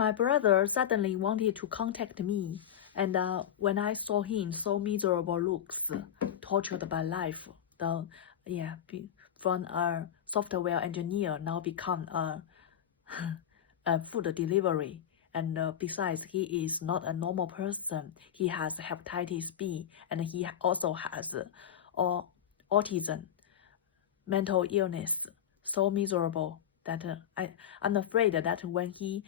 My brother suddenly wanted to contact me, and when I saw him so miserable looks, tortured by life, the from a software engineer now become a food delivery. And besides, he is not a normal person. He has hepatitis B, and he also has autism, mental illness. So miserable that I'm afraid that when he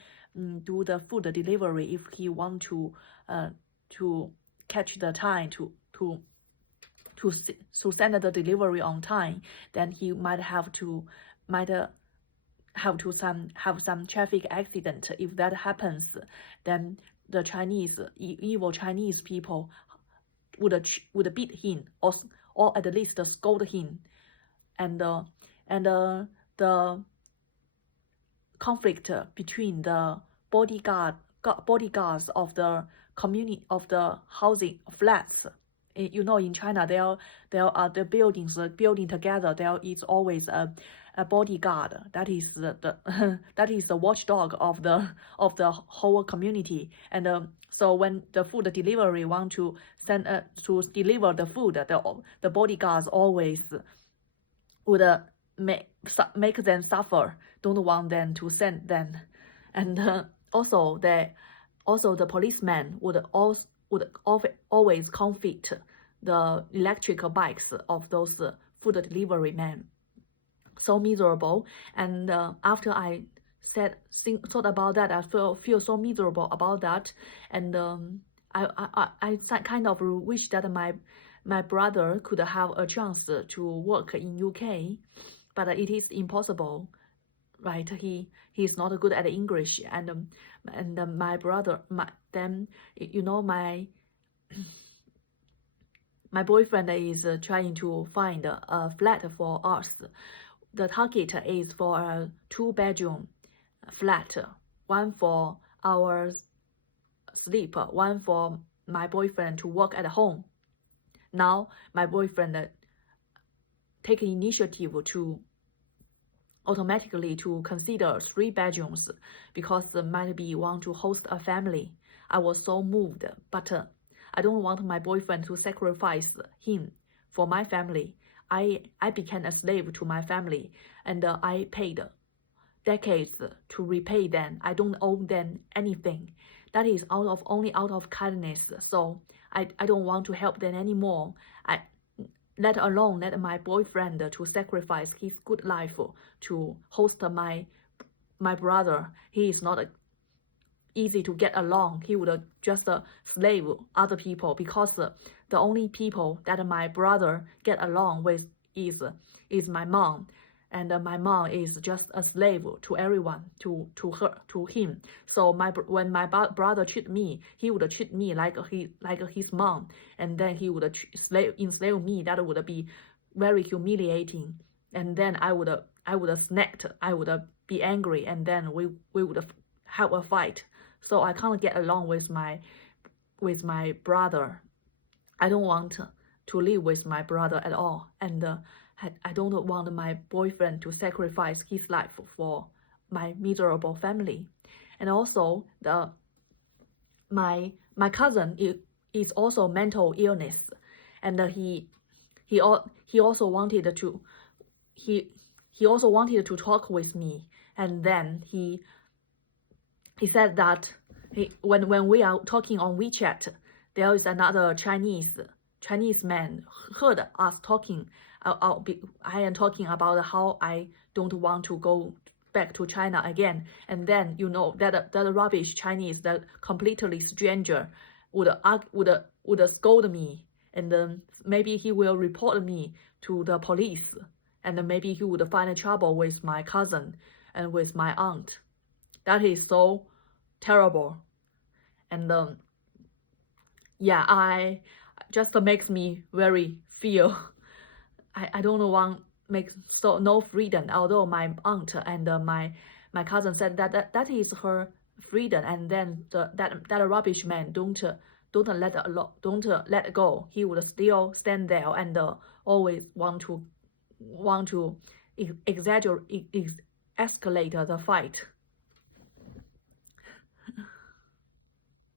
do the food delivery, if he want to catch the time to send the delivery on time, then he might have have some traffic accident. If that happens, then the evil Chinese people would beat him or at least scold him, and the conflict between the bodyguards of the community of the housing flats. You know, in China, there are the building together. There is always a bodyguard that is that is the watchdog of the whole community. And so when the food delivery want to deliver the food, the bodyguards always would make them suffer. Don't want them to send them. And also the policeman would always conflict the electrical bikes of those food delivery men. So miserable. And after I thought about that, I feel so miserable about that. And I kind of wish that my brother could have a chance to work in UK, but it is impossible, right? He's not good at English, and my brother, my boyfriend is trying to find a flat for us. The target is for a 2-bedroom flat, one for our sleep, one for my boyfriend to work at home. Now my boyfriend take initiative to automatically to consider 3 bedrooms because might be want to host a family. I was so moved, but I don't want my boyfriend to sacrifice him for my family. I became a slave to my family, and I paid decades to repay them. I don't owe them anything. That is only out of kindness. So I don't want to help them anymore. Let alone let my boyfriend to sacrifice his good life to host my brother. He is not easy to get along. He would just slave other people, because the only people that my brother get along with is my mom, and my mom is just a slave to everyone, to him. So when my brother treat me, he would treat me like his mom, and then he would enslave me. That would be very humiliating. And then I would snap, I would be angry, and then we would have a fight. So I can't get along with my brother. I don't want to live with my brother at all, and I don't want my boyfriend to sacrifice his life for my miserable family. And also my cousin is also mental illness, and he also wanted to talk with me. And then he said that when we are talking on WeChat, there is another Chinese man heard us talking. I am talking about how I don't want to go back to China again, and then that rubbish Chinese, that completely stranger, would scold me, and then maybe he will report me to the police, and maybe he would find trouble with my cousin and with my aunt. That is so terrible. And I just makes me very feel I don't want makes so no freedom. Although my aunt and my cousin said that is her freedom, and then that rubbish man don't let go. He would still stand there and always want to exaggerate escalate the fight.